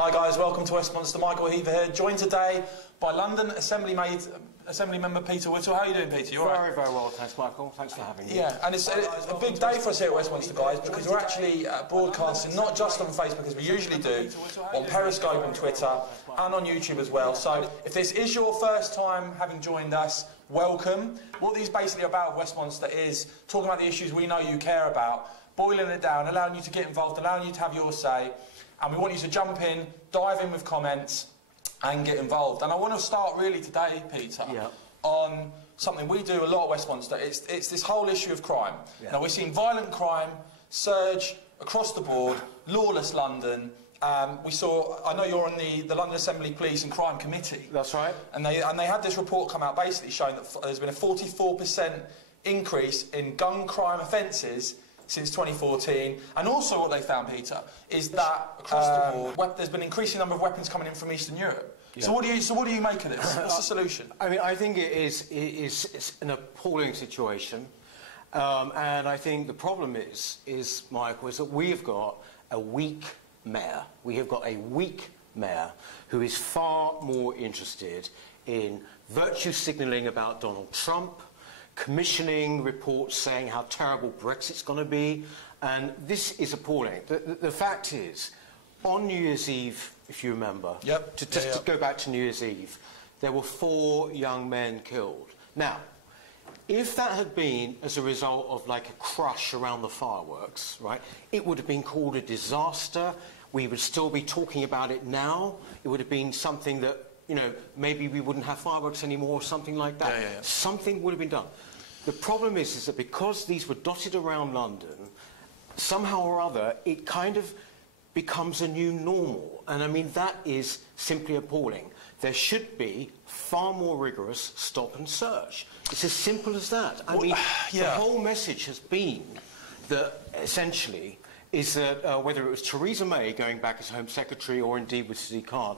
Hi guys, welcome to Westminster. Michael Heaver here, joined today by London Assembly Member Peter Whittle. How are you doing, Peter? You all right? Very well, thanks, Michael. Thanks for having me. Yeah, and it's a big day for us here at Westminster, guys, because we're actually broadcasting not just on Facebook as we usually do, on Periscope and Twitter, and on YouTube as well. So if this is your first time having joined us, welcome. What these basically are about at Westminster is talking about the issues we know you care about, boiling it down, allowing you to get involved, allowing you to have your say. And we want you to jump in, dive in with comments, and get involved. And I want to start really today, Peter, on something we do a lot at Westminster. It's this whole issue of crime. Yeah. Now, we're seeing violent crime surge across the board, lawless London. We saw, I know you're on the London Assembly Police and Crime Committee. That's right. And they had this report come out basically showing that there's been a 44% increase in gun crime offences since 2014, and also what they found, Peter, is that across the board there's been an increasing number of weapons coming in from Eastern Europe. Yeah. So what do you make of this? What's the solution? I mean, I think it's an appalling situation, and I think the problem is Michael, is that we have got a weak mayor. We have got a weak mayor who is far more interested in virtue signalling about Donald Trump, commissioning reports saying how terrible Brexit's going to be, and this is appalling. The fact is, on New Year's Eve, if you remember, to go back to New Year's Eve, there were 4 young men killed. Now, if that had been as a result of like a crush around the fireworks, right, it would have been called a disaster. We would still be talking about it now. It would have been something that, you know, maybe we wouldn't have fireworks anymore or something like that. Something would have been done. The problem is that because these were dotted around London, somehow or other, it kind of becomes a new normal. And I mean, that is simply appalling. There should be far more rigorous stop and search. It's as simple as that. I mean, the whole message has been that, essentially, is that whether it was Theresa May going back as Home Secretary or indeed with Sadiq Khan,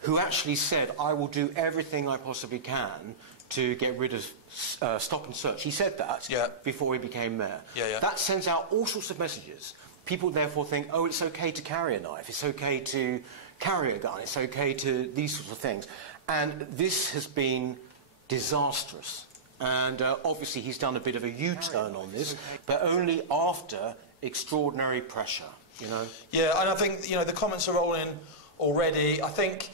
who actually said, I will do everything I possibly can to get rid of stop and search. He said that before he became mayor. That sends out all sorts of messages. People therefore think, oh, it's okay to carry a knife, it's okay to carry a gun, it's okay to these sorts of things. And this has been disastrous. And obviously he's done a bit of a U-turn on this, but only after extraordinary pressure, you know? Yeah, and I think, you know, the comments are rolling already. I think,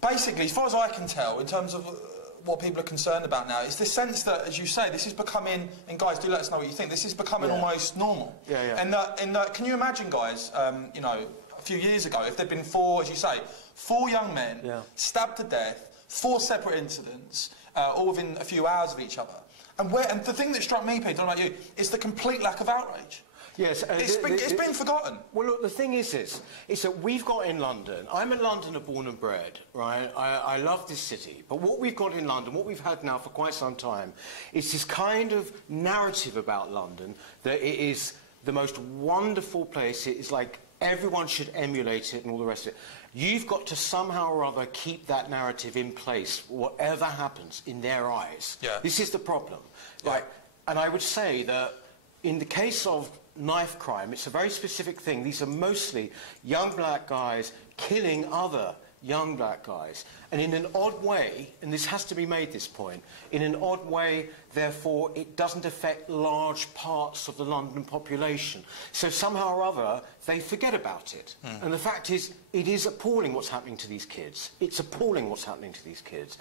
basically, as far as I can tell, in terms of what people are concerned about now, is this sense that, as you say, this is becoming, and guys, do let us know what you think, this is becoming almost normal. And that, can you imagine, guys, you know, a few years ago, if there'd been 4, as you say, 4 young men stabbed to death, 4 separate incidents, all within a few hours of each other. And the thing that struck me, Peter, I don't know about you, is the complete lack of outrage. Yes, it's been forgotten. Well, look, the thing is that we've got in London, I'm a Londoner born and bred, right? I love this city, but what we've got in London, what we've had now for quite some time, is this kind of narrative about London that it is the most wonderful place, it is like everyone should emulate it and all the rest of it. You've got to somehow or other keep that narrative in place, whatever happens in their eyes. This is the problem, right? And I would say that in the case of knife crime, it's a very specific thing. These are mostly young black guys killing other young black guys. And in an odd way, and this has to be made this point, in an odd way, therefore, it doesn't affect large parts of the London population. So somehow or other, they forget about it. And the fact is, it is appalling what's happening to these kids. It's appalling what's happening to these kids.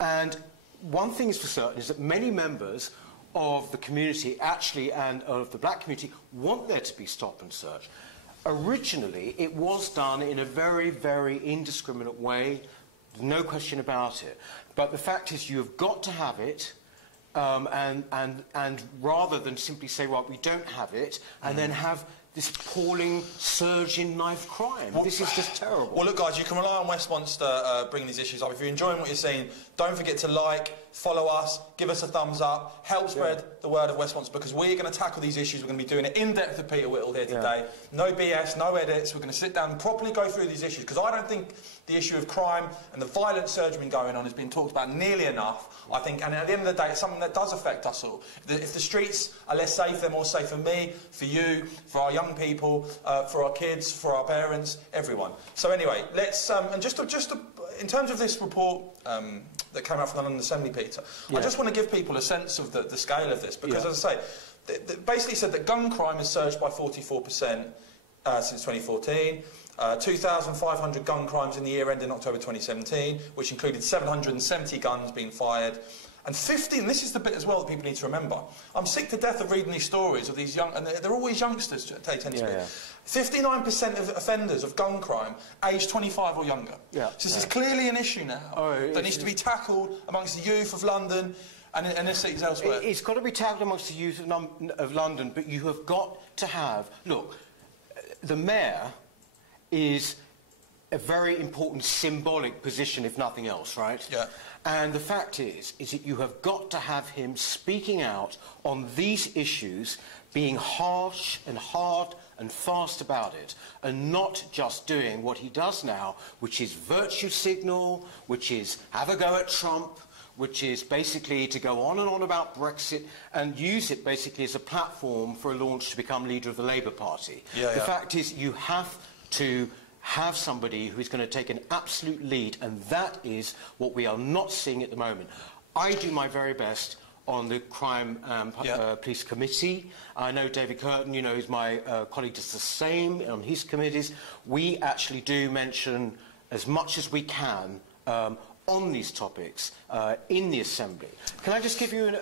And one thing is for certain is that many members of the community, actually, and of the black community, want there to be stop and search. Originally, it was done in a very, very indiscriminate way, no question about it. But the fact is, you've got to have it, and rather than simply say, well, we don't have it, and then have this appalling surge in knife crime. Well, this is just terrible. Well, look, guys, you can rely on Westminster bringing these issues up. If you're enjoying what you're seeing, don't forget to like, follow us, give us a thumbs up, help spread the word of Westminster, because we're going to tackle these issues. We're going to be doing it in depth with Peter Whittle here today. No BS, no edits. We're going to sit down and properly go through these issues, because I don't think the issue of crime and the violent surge that's been going on has been talked about nearly enough, I think, and at the end of the day it's something that does affect us all. If the streets are less safe, they're more safe for me, for you, for our young people, for our kids, for our parents, everyone. So anyway, let's, and just in terms of this report that came out from the London Assembly, Peter, I just want to give people a sense of the scale of this, because as I say, they basically said that gun crime has surged by 44% since 2014. 2,500 gun crimes in the year ending October 2017, which included 770 guns being fired. And 15, this is the bit as well that people need to remember. I'm sick to death of reading these stories of these young, and they're always youngsters, they tend to be. 59% of offenders of gun crime aged 25 or younger. So this is clearly an issue now that needs to be tackled amongst the youth of London and in cities elsewhere. It's got to be tackled amongst the youth of London, but you have got to have... Look, the mayor is a very important symbolic position, if nothing else, right? And the fact is that you have got to have him speaking out on these issues, being harsh and hard and fast about it, and not just doing what he does now, which is virtue signal, which is have a go at Trump, which is basically to go on and on about Brexit and use it basically as a platform for a launch to become leader of the Labour Party. The fact is you have to have somebody who's going to take an absolute lead, and that is what we are not seeing at the moment. I do my very best on the Crime Police Committee. I know David Curtin, you know, who's my colleague, does the same on his committees. We actually do mention as much as we can on these topics in the Assembly. Can I just give you,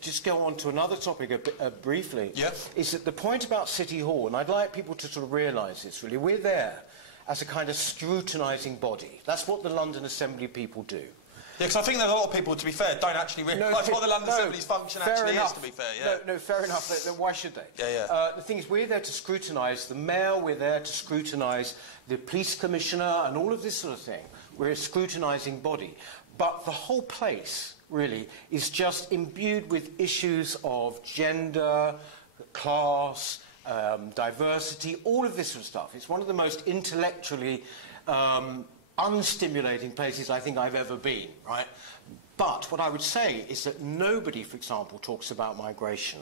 just go on to another topic briefly? Is that the point about City Hall, and I'd like people to sort of realise this really, we're there as a kind of scrutinising body. That's what the London Assembly people do. Because I think that a lot of people, to be fair, don't actually realise what the London Assembly's function actually is, to be fair. No, fair enough. Why should they? The thing is, we're there to scrutinise the mayor, we're there to scrutinise the police commissioner and all of this sort of thing. We're a scrutinising body. But the whole place, really, is just imbued with issues of gender, class, diversity, all of this sort of stuff. It's one of the most intellectually unstimulating places I think I've ever been, right? But what I would say is that nobody, for example, talks about migration.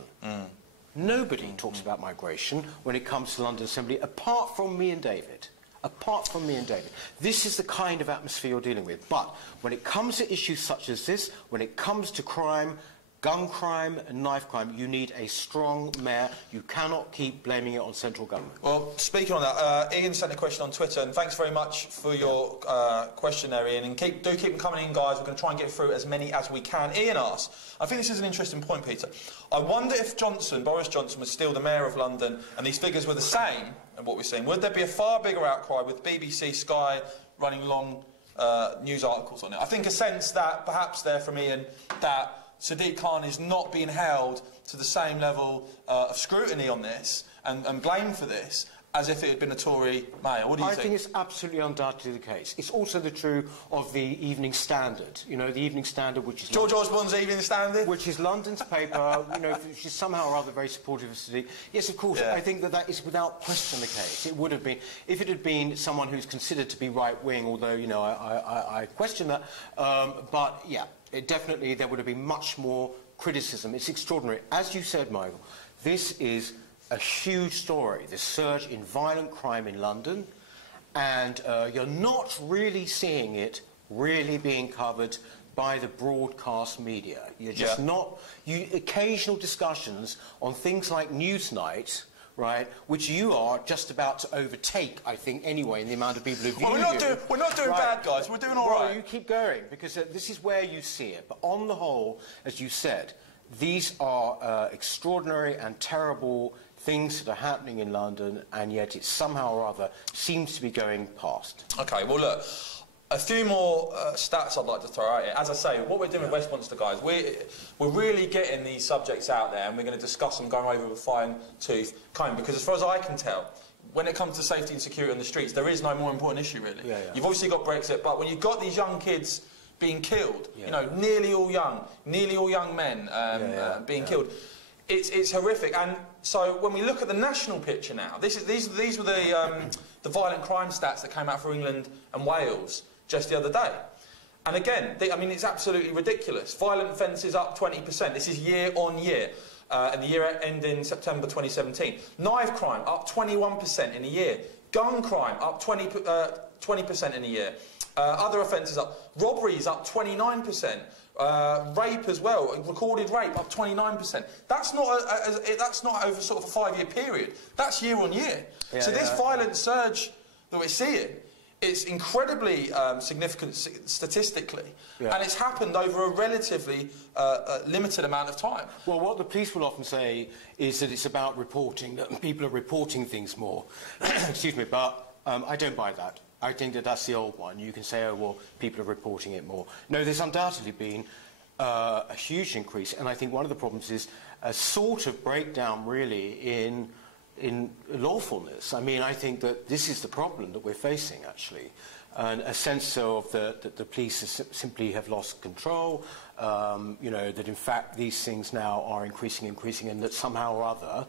Nobody talks about migration when it comes to the London Assembly, apart from me and David. Apart from me and David. This is the kind of atmosphere you're dealing with. But when it comes to issues such as this, when it comes to crime, gun crime and knife crime, you need a strong mayor. You cannot keep blaming it on central government. Well, speaking on that, Ian sent a question on Twitter, and thanks very much for your question there, Ian. And do keep them coming in, guys. We're going to try and get through as many as we can. Ian asks, I think this is an interesting point, Peter. I wonder if Boris Johnson was still the mayor of London and these figures were the same in what we're seeing. Would there be a far bigger outcry with BBC, Sky running long news articles on it? I think a sense that perhaps there from Ian that Sadiq Khan is not being held to the same level of scrutiny on this and blamed for this as if it had been a Tory mayor. What do you think? I think it's absolutely undoubtedly the case. It's also the true of the Evening Standard. You know, the Evening Standard, which is... George Osborne's Evening Standard? Which is London's paper, you know, which is somehow or other very supportive of Sadiq. Yes, of course, I think that is without question the case. It would have been, if it had been someone who's considered to be right-wing, although, you know, I question that, but, yeah, definitely there would have been much more criticism. It's extraordinary. As you said, Michael, this is a huge story, the surge in violent crime in London, and you're not really seeing it really being covered by the broadcast media. You're just not... occasional discussions on things like Newsnight, right, which you are just about to overtake, I think, anyway, in the amount of people who view you. We're not doing bad, guys. We're doing all right. You keep going, because this is where you see it. But on the whole, as you said, these are extraordinary and terrible things that are happening in London, and yet it somehow or other seems to be going past. OK, well, look, a few more stats I'd like to throw out here. As I say, what we're doing with Westminster, guys, we're really getting these subjects out there, and we're going to discuss them, going over with a fine-tooth comb, because as far as I can tell, when it comes to safety and security on the streets, there is no more important issue, really. You've obviously got Brexit, but when you've got these young kids being killed. You know, nearly all young men being killed. It's horrific. And so when we look at the national picture now, these were the violent crime stats that came out for England and Wales just the other day. And again, I mean, it's absolutely ridiculous. Violent offences up 20%. This is year on year. And the year ending September 2017. Knife crime up 21% in a year. Gun crime up 20% in a year. Other offences up. Robberies up 29%. Rape as well. Recorded rape up 29%. That's not over sort of a 5-year period. That's year on year. So this violent surge that we're seeing, it's incredibly significant statistically, and it's happened over a relatively limited amount of time. Well, what the police will often say is that it's about reporting, that people are reporting things more. Excuse me, but I don't buy that. I think that that's the old one. You can say, oh, well, people are reporting it more. No, there's undoubtedly been a huge increase, and I think one of the problems is a sort of breakdown, really, in lawfulness. I mean, I think that this is the problem that we're facing, actually. And a sense of that the police simply have lost control, you know, that in fact these things now are increasing, and that somehow or other,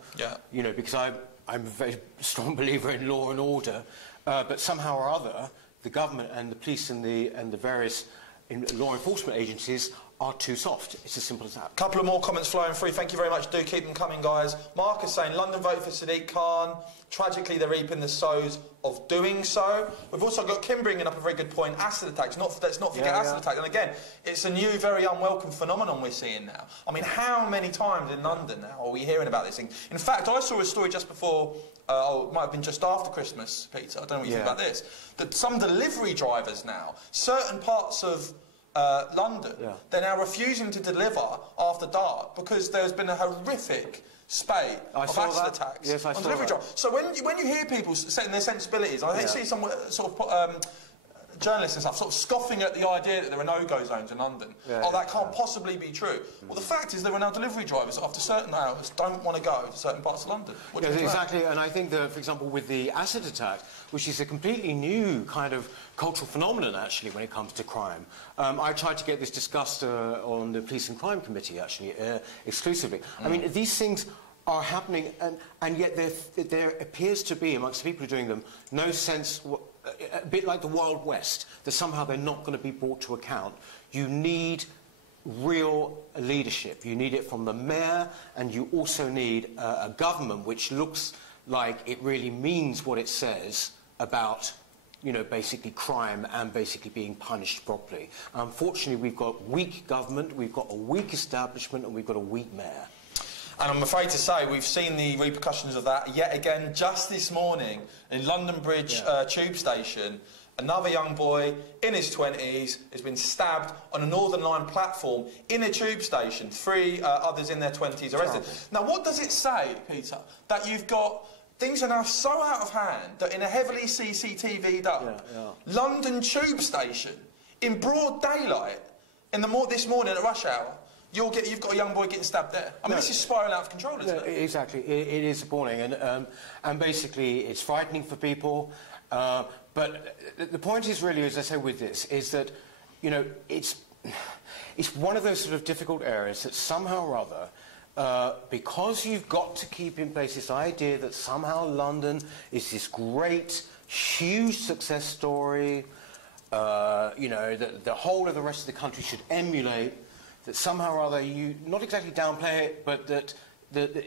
you know, because I'm a very strong believer in law and order, but somehow or other, the government and the police and the various law enforcement agencies are too soft. It's as simple as that. Couple of more comments flowing through. Thank you very much. Do keep them coming, guys. Mark is saying London vote for Sadiq Khan. Tragically, they're reaping the sows of doing so. We've also got Kim bringing up a very good point. Acid attacks. Let's not forget acid attacks. And again, it's a new, very unwelcome phenomenon we're seeing now. I mean, how many times in London now are we hearing about this thing? In fact, I saw a story just before, it might have been just after Christmas, Peter. I don't know what you think about this. That some delivery drivers now, certain parts of London, they're now refusing to deliver after dark because there's been a horrific spate of acid attacks on delivery drivers. So when you hear people setting their sensibilities, I see some sort of journalists and stuff sort of scoffing at the idea that there are no-go zones in London. That can't possibly be true. Well, the fact is there are now delivery drivers that after certain hours don't want to go to certain parts of London. Exactly, and I think that, for example, with the acid attack, which is a completely new kind of cultural phenomenon, actually, when it comes to crime. I tried to get this discussed on the Police and Crime Committee, actually, exclusively. I mean, these things are happening, and yet there appears to be, amongst the people who are doing them, no sense, a bit like the Wild West, that somehow they're not going to be brought to account. You need real leadership. You need it from the mayor, and you also need a government which looks like it really means what it says about, you know, basically crime and basically being punished properly. Unfortunately, we've got weak government, we've got a weak establishment, and we've got a weak mayor. And I'm afraid to say we've seen the repercussions of that yet again just this morning in London Bridge tube station. Another young boy in his 20s has been stabbed on a Northern Line platform in a tube station. 3 others in their 20s arrested. Now, what does it say, Peter, that you've got... Things are now so out of hand that in a heavily CCTV'd up London tube station, in broad daylight, this morning at rush hour, you've got a young boy getting stabbed there. I mean, this is spiralling out of control, isn't it? Exactly. It is appalling, and basically it's frightening for people. But the point is really, as I say with this, is that, you know, it's one of those sort of difficult areas that somehow or other, because you've got to keep in place this idea that somehow London is this great, huge success story, you know, that the whole of the rest of the country should emulate, that somehow or other you not exactly downplay it, but that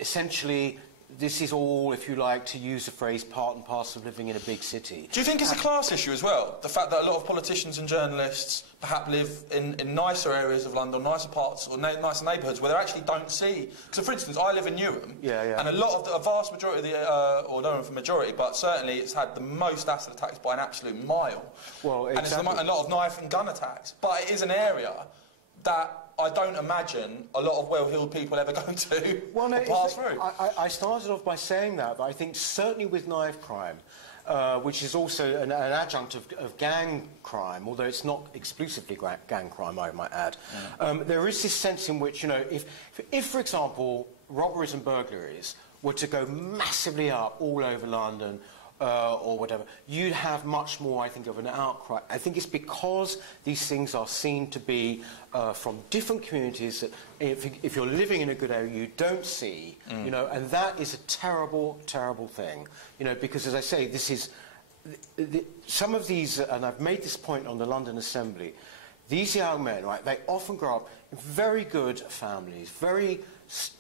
essentially this is all, if you like, to use the phrase, part and parcel of living in a big city. Do you think it's a class issue as well? The fact that a lot of politicians and journalists perhaps live in nicer areas of London, nicer parts or nicer neighbourhoods where they actually don't see... So, for instance, I live in Newham, and a vast majority of the... or not even majority, but certainly it's had the most acid attacks by an absolute mile. Well, exactly. And it's a lot of knife and gun attacks. But it is an area that... I don't imagine a lot of well-heeled people ever go to or pass through. I started off by saying that, but I think certainly with knife crime, which is also an adjunct of gang crime, although it's not exclusively gang crime, I might add, there is this sense in which, you know, if for example, robberies and burglaries were to go massively up all over London, or whatever, you'd have much more, I think, of an outcry. I think it's because these things are seen to be from different communities that if you're living in a good area, you don't see, you know, and that is a terrible, terrible thing, you know, because, as I say, this is... some of these, and I've made this point on the London Assembly, these young men, right, they often grow up in very good families, very,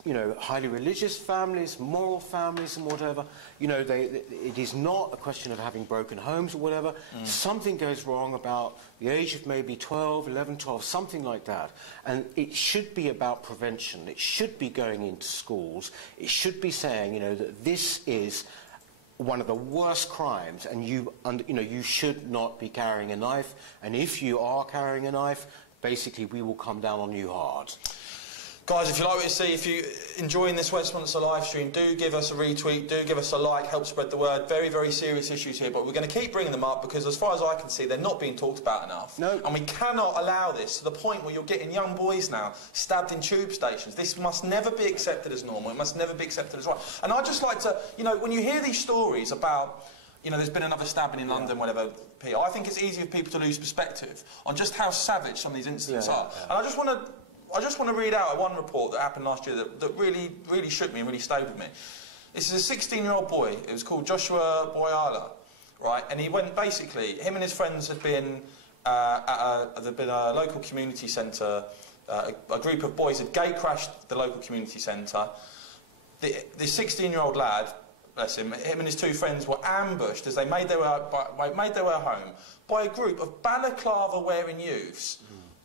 you know, highly religious families, moral families and whatever. You know, it is not a question of having broken homes or whatever. Something goes wrong about the age of maybe 12, 11, 12, something like that. And it should be about prevention. It should be going into schools. It should be saying, you know, that this is one of the worst crimes, and you know, you should not be carrying a knife, and if you are carrying a knife, basically we will come down on you hard. Guys, if you like what you see, if you're enjoying this Westminster live stream, do give us a retweet, do give us a like, help spread the word. Very, very serious issues here, but we're going to keep bringing them up because as far as I can see, they're not being talked about enough. No. And we cannot allow this to the point where you're getting young boys now stabbed in tube stations. This must never be accepted as normal. It must never be accepted as right. And I'd just like to, you know, when you hear these stories about, you know, there's been another stabbing in London, whatever, Peter, I think it's easy for people to lose perspective on just how savage some of these incidents are. And I just want to read out one report that happened last year that really, really shook me and really stayed with me. This is a 16-year-old boy. It was called Joshua Boyala, right? And he went, basically, him and his friends had been there'd been a local community centre. A group of boys had gate crashed the local community centre. The 16-year-old lad, bless him and his two friends were ambushed as they made their way home by a group of balaclava-wearing youths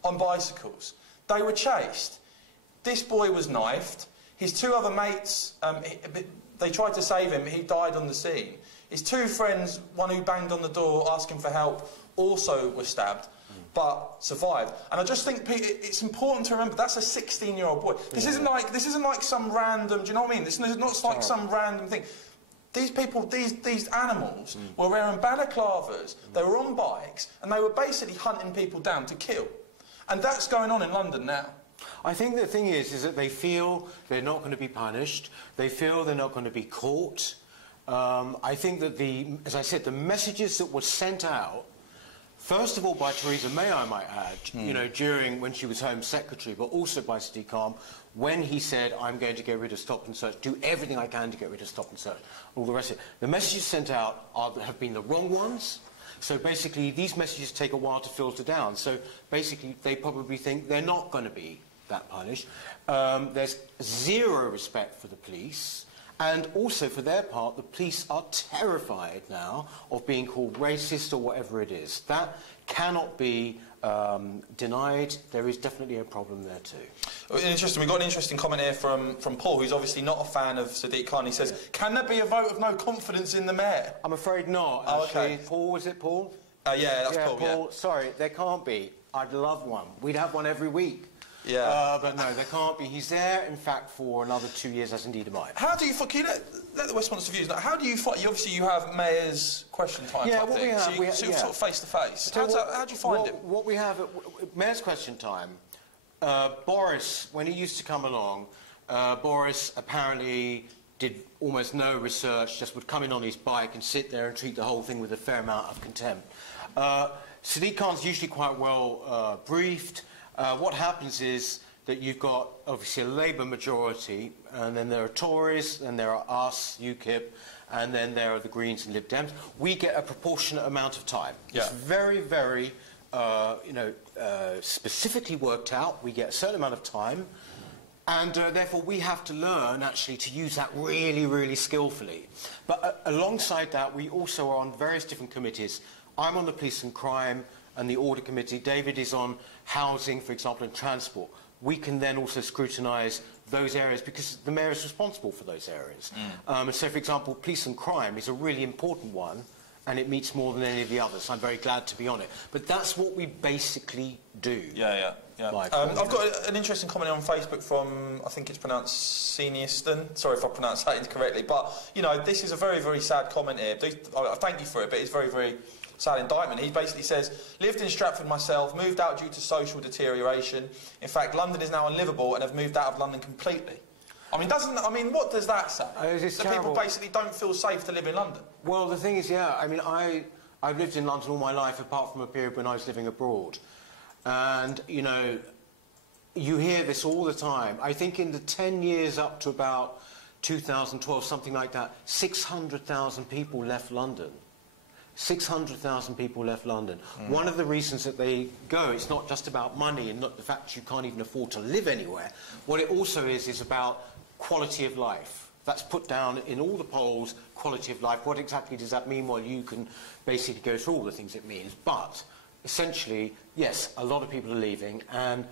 on bicycles. They were chased. This boy was knifed. His two other mates, they tried to save him. He died on the scene. His two friends, one who banged on the door asking for help, also was stabbed, but survived. And I just think, Pete, it's important to remember that's a 16-year-old boy. This isn't like some random. Do you know what I mean? This is not like some random thing. These people, these animals, were wearing balaclavas. They were on bikes, and they were basically hunting people down to kill. And that's going on in London now. I think the thing is that they feel they're not going to be punished. They feel they're not going to be caught. I think that as I said, the messages that were sent out, first of all by Theresa May, I might add, you know, when she was Home Secretary, but also by Sadiq Khan, when he said, I'm going to get rid of stop and search, do everything I can to get rid of stop and search, all the rest of it. The messages sent out have been the wrong ones. So basically, these messages take a while to filter down. So basically, they probably think they're not going to be that punished. There's zero respect for the police. And also, for their part, the police are terrified now of being called racist or whatever it is. That cannot be denied. There is definitely a problem there too. Interesting. We've got an interesting comment here from Paul, who's obviously not a fan of Sadiq Khan. He says, can there be a vote of no confidence in the mayor? I'm afraid not, actually. Oh, okay. Paul, was it Paul? Yeah, that's Paul, Paul, sorry, there can't be. I'd love one. We'd have one every week. Yeah. But no, there can't be. He's there, in fact, for another 2 years, as indeed am I. How do you... Can you let the Westminster views know? How do you find... Obviously, you have Mayor's question time type thing. So you sort of face-to-face. How do you find it? What we have at Mayor's question time, Boris, when he used to come along, Boris apparently did almost no research, just would come in on his bike and sit there and treat the whole thing with a fair amount of contempt. Sadiq Khan's usually quite well briefed. What happens is that you've got, obviously, a Labour majority, and then there are Tories, and there are us, UKIP, and then there are the Greens and Lib Dems. We get a proportionate amount of time. Yeah. It's very, very, specifically worked out. We get a certain amount of time, and therefore we have to learn, actually, to use that really, really skillfully. But alongside that, we also are on various different committees. I'm on the Police and Crime and the Order Committee. David is on housing, for example, and transport. We can then also scrutinise those areas because the Mayor is responsible for those areas. And so, for example, Police and Crime is a really important one, and it meets more than any of the others. I'm very glad to be on it. But that's what we basically do. Yeah. I've got an interesting comment on Facebook from, I think it's pronounced Seniaston. Sorry if I pronounced that incorrectly. But, you know, this is a very, very sad comment here. I thank you for it, but it's very, very sad indictment. He basically says, lived in Stratford myself, moved out due to social deterioration. In fact, London is now unlivable and have moved out of London completely. I mean, what does that say? It's that terrible. people basically don't feel safe to live in London. Well, the thing is, yeah, I mean, I've lived in London all my life, apart from a period when I was living abroad. And, you know, you hear this all the time. I think in the 10 years up to about 2012, something like that, 600,000 people left London. 600,000 people left London. One of the reasons that they go, it's not just about money and not the fact you can't even afford to live anywhere. What it also is about quality of life. That's put down in all the polls, quality of life. What exactly does that mean? Well, you can basically go through all the things it means. But essentially, yes, a lot of people are leaving, and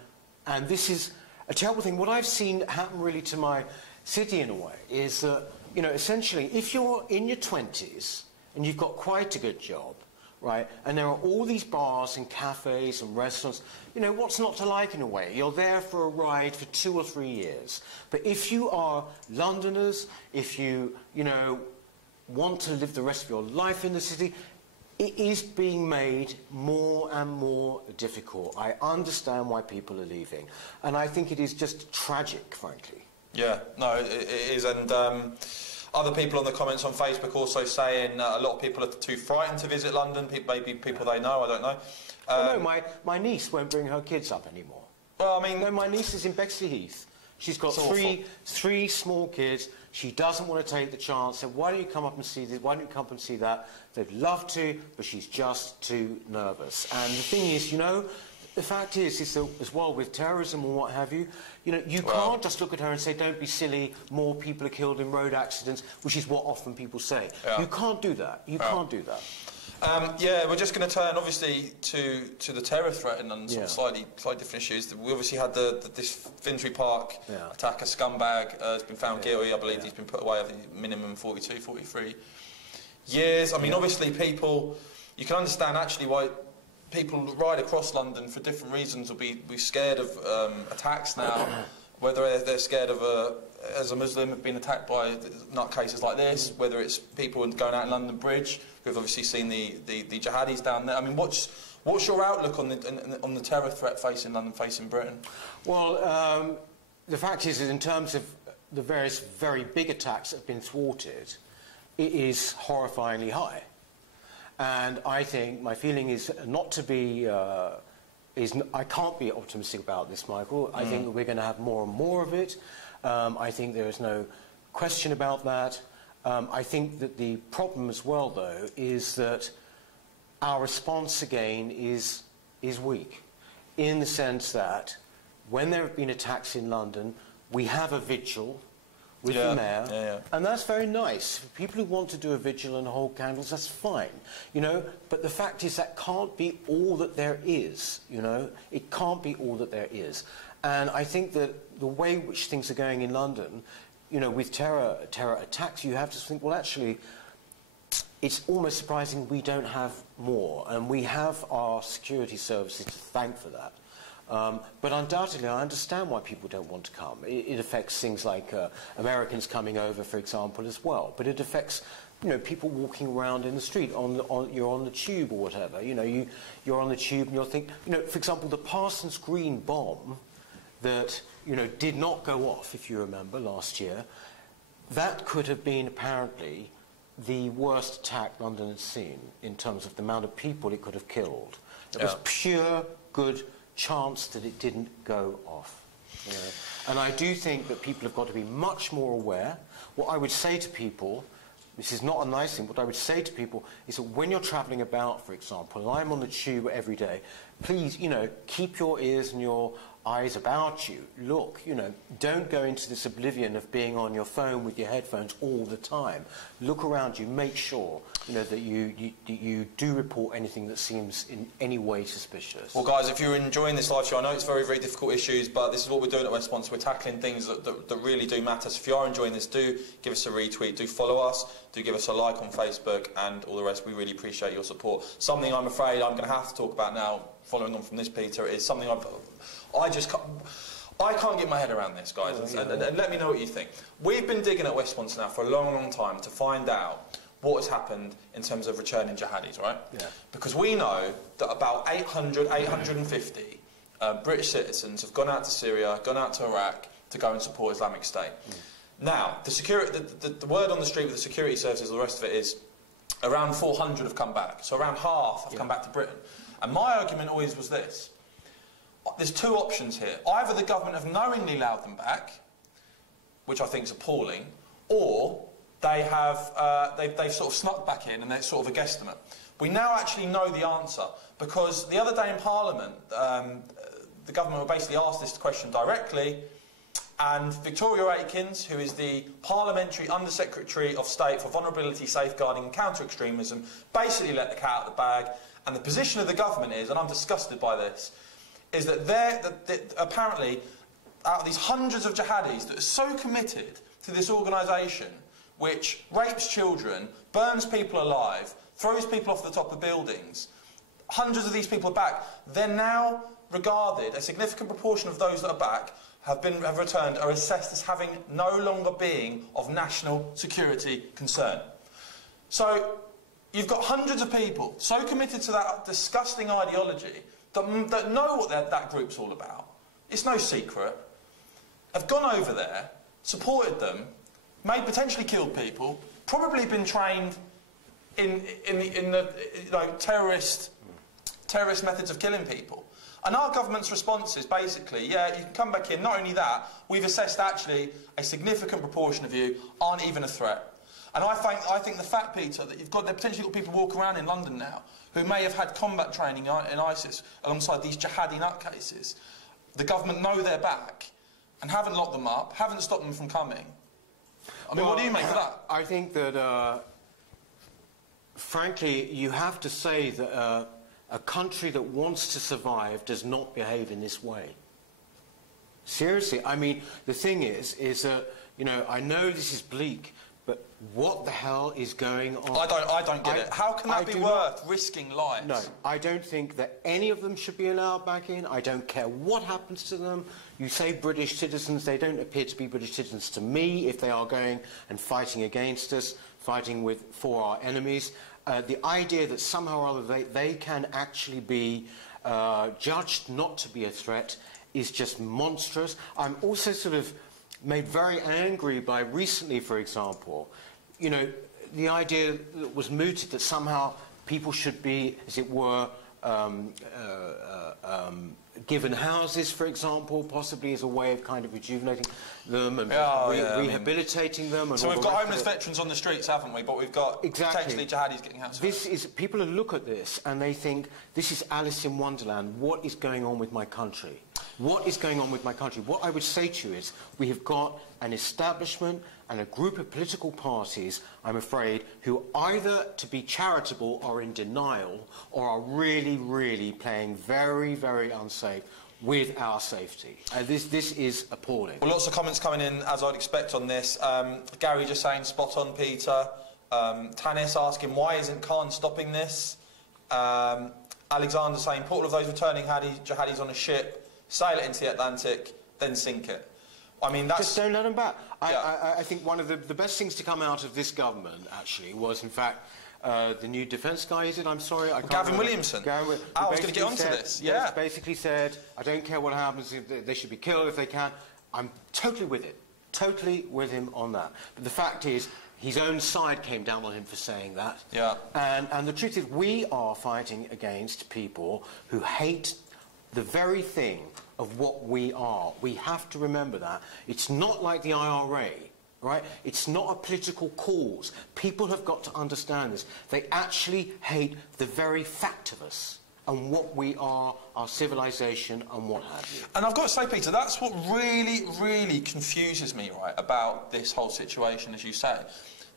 this is a terrible thing. What I've seen happen really to my city in a way is that, you know, essentially, if you're in your 20s and you've got quite a good job, right, and there are all these bars and cafes and restaurants, you know, what's not to like in a way? You're there for a ride for 2 or 3 years. But if you are Londoners, if you know, want to live the rest of your life in the city, it is being made more and more difficult. I understand why people are leaving. And I think it is just tragic, frankly. Yeah, no, it is. And other people on the comments on Facebook also saying a lot of people are too frightened to visit London. Maybe people they know, I don't know. No, my niece won't bring her kids up anymore. Well, I mean... No, my niece is in Bexley Heath. She's got three small kids. She doesn't want to take the chance. Said, why don't you come up and see this? Why don't you come up and see that? They'd love to, but she's just too nervous. And the thing is, you know, the fact is that as well with terrorism and what have you, you know, you can't just look at her and say, don't be silly, more people are killed in road accidents, which is what often people say. Yeah. You can't do that. You can't do that. Yeah, we're just going to turn, obviously, to the terror threat and some slightly different issues. We obviously had this Finsbury Park attacker, scumbag, has been found guilty. I believe he's been put away, I think, minimum 42, 43 years. I mean, obviously, people, you can understand actually why people ride across London for different reasons will be scared of attacks now, whether they're scared of as a Muslim being attacked by nutcases like this, whether it's people going out in London Bridge who've obviously seen the jihadis down there. I mean, what's your outlook on the terror threat facing London, facing Britain? Well, the fact is that in terms of the various very big attacks that have been thwarted, it is horrifyingly high. And I think my feeling is not to be... I can't be optimistic about this, Michael. I think that we're going to have more and more of it. I think there is no question about that. I think that the problem as well, though, is that our response again is weak, in the sense that when there have been attacks in London, we have a vigil with the mayor, and that's very nice. For people who want to do a vigil and hold candles, that's fine, you know. But the fact is that can't be all that there is, you know. It can't be all that there is. And I think that the way in which things are going in London, you know, with terror attacks, you have to think, well, actually, it's almost surprising we don't have more, and we have our security services to thank for that. But undoubtedly, I understand why people don't want to come. It affects things like Americans coming over, for example, as well. But it affects, you know, people walking around in the street. You're on the tube or whatever. You know, you're on the tube and you'll think, you know, for example, the Parsons Green bomb that, you know, did not go off, if you remember, last year. That could have been apparently the worst attack London had seen in terms of the amount of people it could have killed. It was pure good chance that it didn't go off. You know. And I do think that people have got to be much more aware. What I would say to people, this is not a nice thing, what I would say to people is that when you're travelling about, for example, and I'm on the tube every day, please, you know, keep your ears and your eyes about you. Look, you know, don't go into this oblivion of being on your phone with your headphones all the time. Look around you, make sure, you know, that you do report anything that seems in any way suspicious. Well, guys, if you're enjoying this live show, I know it's very, very difficult issues, but this is what we're doing at Response. We're tackling things that really do matter. So if you are enjoying this, do give us a retweet, do follow us, do give us a like on Facebook, and all the rest. We really appreciate your support. Something I'm afraid I'm going to have to talk about now, following on from this, Peter, is something I can't get my head around this, guys, and let me know what you think. We've been digging at Westminster now for a long, long time to find out what has happened in terms of returning jihadis, right? Yeah. Because we know that about 850 British citizens have gone out to Syria, gone out to Iraq to go and support Islamic State. Now, the word on the street with the security services, the rest of it is around 400 have come back. So around half have come back to Britain. And my argument always was this. There's two options here. Either the government have knowingly allowed them back, which I think is appalling, or they have they've sort of snuck back in and they're sort of a guesstimate. We now actually know the answer, because the other day in Parliament, the government were basically asked this question directly, and Victoria Aikins, who is the Parliamentary Under-Secretary of State for Vulnerability, Safeguarding and Counter-Extremism, basically let the cat out of the bag. And the position of the government is, and I'm disgusted by this, is that apparently, out of these hundreds of jihadis that are so committed to this organisation, which rapes children, burns people alive, throws people off the top of buildings, hundreds of these people are back. They're now regarded, a significant proportion of those that are back have returned, are assessed as having no longer being of national security concern. So you've got hundreds of people so committed to that disgusting ideology that know what that group's all about. It's no secret. Have gone over there, supported them, potentially killed people, probably been trained in the terrorist methods of killing people. And our government's response is basically, yeah, you can come back in. Not only that, we've assessed actually a significant proportion of you aren't even a threat. And I think the fact, Peter, that they've potentially got people walking around in London now who may have had combat training in ISIS alongside these jihadi nutcases. The government know they're back and haven't locked them up, haven't stopped them from coming. I mean, what do you make of that? I think that, frankly, you have to say that a country that wants to survive does not behave in this way. Seriously, I mean, the thing is that, you know, I know this is bleak, but what the hell is going on? I don't get it. How can that be worth risking lives? No, I don't think that any of them should be allowed back in. I don't care what happens to them. You say British citizens, they don't appear to be British citizens to me if they are going and fighting against us, fighting for our enemies. The idea that somehow or other they can actually be judged not to be a threat is just monstrous. I'm also sort of made very angry by recently, for example, you know, the idea that was mooted that somehow people should be, as it were, given houses, for example, possibly as a way of kind of rejuvenating them and rehabilitating them. And so we've got homeless veterans on the streets, haven't we? But we've got potentially jihadis getting houses. People look at this and they think, this is Alice in Wonderland. What is going on with my country? What is going on with my country? What I would say to you is, we have got an establishment and a group of political parties, I'm afraid, who either, to be charitable, are in denial, or are really, really playing very, very unsafe with our safety. This is appalling. Well, lots of comments coming in, as I'd expect, on this. Gary just saying, spot on, Peter. Tanis asking, why isn't Khan stopping this? Alexander saying, put all of those returning jihadis on a ship, sail it into the Atlantic, then sink it. I mean, that's... Just don't let them back. I think one of the best things to come out of this government, actually, was, in fact, the new defence guy, is it? I'm sorry, I can't Gavin Williamson. I was going to get onto this, yeah. Basically said, I don't care what happens, they should be killed if they can. I'm totally with it. Totally with him on that. But the fact is, his own side came down on him for saying that. Yeah. And the truth is, we are fighting against people who hate the very thing of what we are. We have to remember that. It's not like the IRA, right? It's not a political cause. People have got to understand this. They actually hate the very fact of us and what we are, our civilization and what have you. And I've got to say, Peter, that's what really, really confuses me, right, about this whole situation, as you say.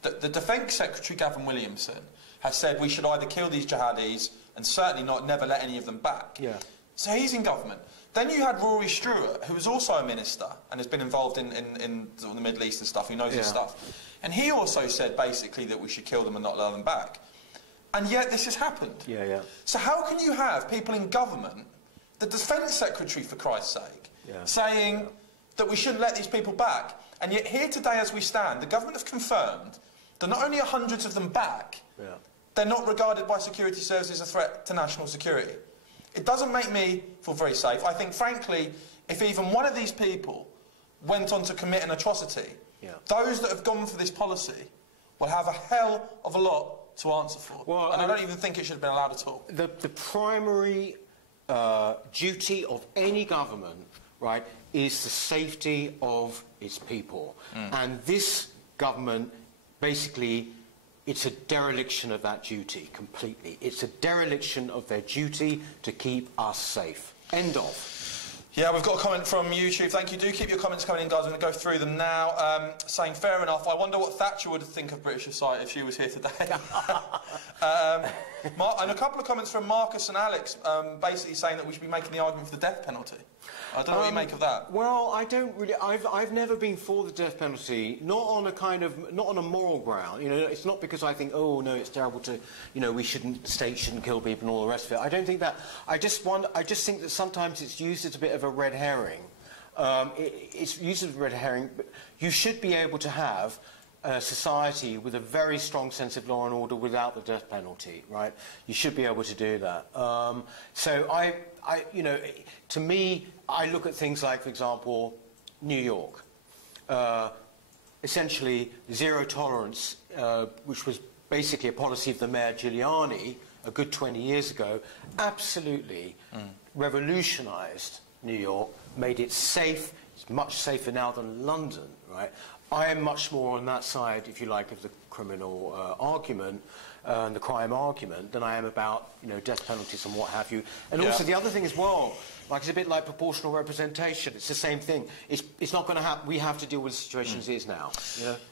The Defence Secretary, Gavin Williamson, has said we should either kill these jihadis and certainly never let any of them back. Yeah. So he's in government. Then you had Rory Stewart, who was also a minister and has been involved in the Middle East and stuff, who knows his stuff. And he also said, basically, that we should kill them and not allow them back. And yet this has happened. Yeah, yeah. So how can you have people in government, the Defence Secretary, for Christ's sake, saying that we shouldn't let these people back? And yet here today, as we stand, the government have confirmed that not only are hundreds of them back, they're not regarded by security services as a threat to national security. It doesn't make me feel very safe. I think, frankly, if even one of these people went on to commit an atrocity, those that have gone for this policy will have a hell of a lot to answer for. Well, and I don't even think it should have been allowed at all. The primary duty of any government, right, is the safety of its people. And this government, basically, it's a dereliction of that duty completely. It's a dereliction of their duty to keep us safe. End of. Yeah, we've got a comment from YouTube. Thank you. Do keep your comments coming in, guys. I'm going to go through them now. Saying, fair enough. I wonder what Thatcher would think of British society if she was here today. And a couple of comments from Marcus and Alex, basically saying that we should be making the argument for the death penalty. I don't know what you make of that. Well, I don't really. I've never been for the death penalty, not on a moral ground. You know, it's not because I think, oh no, it's terrible to, you know, states shouldn't kill people and all the rest of it. I don't think that. I just think that sometimes it's used as a bit of a red herring. It's used as a red herring, but you should be able to have a society with a very strong sense of law and order without the death penalty, right? You should be able to do that. So you know, to me, I look at things like, for example, New York. Essentially, zero tolerance, which was basically a policy of the Mayor Giuliani a good 20 years ago, absolutely revolutionised New York, made it safe. It's much safer now than London, right? I am much more on that side, if you like, of the criminal argument and the crime argument than I am about, you know, death penalties and what have you. And also the other thing as well, like it's a bit like proportional representation. It's the same thing. It's not going to happen. We have to deal with the situation as it is now.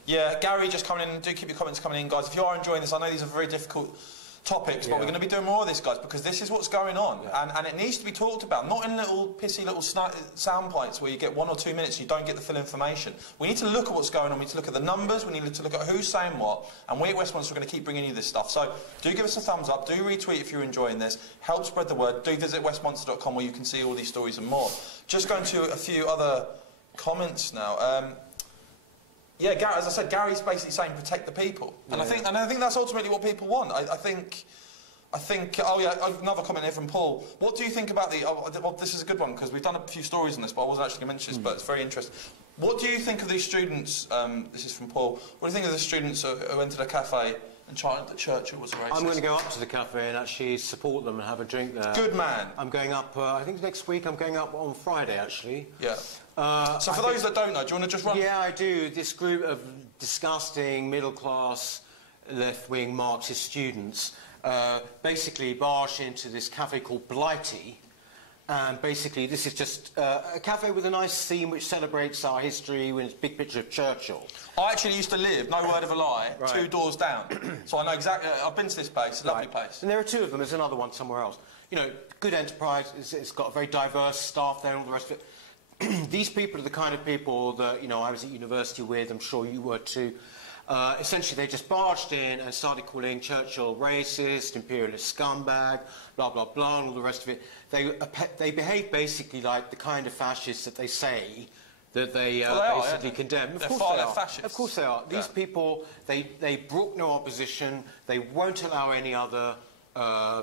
Yeah, Gary just coming in. Do keep your comments coming in, guys. If you are enjoying this, I know these are very difficult topics, but we're going to be doing more of this, guys, because this is what's going on, and it needs to be talked about, not in little pissy little sound bites where you get 1 or 2 minutes and you don't get the full information. We need to look at what's going on. We need to look at the numbers. We need to look at who's saying what, and we at Westminster are going to keep bringing you this stuff. So do give us a thumbs up. Do retweet if you're enjoying this. Help spread the word. Do visit westminster.com where you can see all these stories and more. Just going to a few other comments now. Yeah, Gary, as I said, Gary's basically saying protect the people, and I think that's ultimately what people want. I think. Oh yeah, another comment here from Paul. What do you think about the? Well, this is a good one because we've done a few stories on this, but I wasn't actually going to mention this, but it's very interesting. What do you think of these students? This is from Paul. What do you think of the students who went to the cafe and chanted that Churchill was a racist? I'm going to go up to the cafe and actually support them and have a drink there. Good man. I'm going up. I think next week. I'm going up on Friday actually. Yeah. So for those that don't know, do you want to just run? Yeah, I do. This group of disgusting, middle-class, left-wing Marxist students basically barged into this cafe called Blighty. And basically, this is just a cafe with a nice theme which celebrates our history with its big picture of Churchill. I actually used to live, no word of a lie, 2 doors down. So I know exactly. I've been to this place, lovely place. And there are 2 of them. There's another one somewhere else. You know, good enterprise. It's got a very diverse staff there and all the rest of it. These people are the kind of people that, you know, I was at university with, I'm sure you were too. Essentially, they just barged in and started calling Churchill racist, imperialist scumbag, blah, blah, blah, and all the rest of it. They behave basically like the kind of fascists that they say that they basically condemn. Of course they are. Fascists. Of course they are. These people, they brook no opposition, they won't allow any other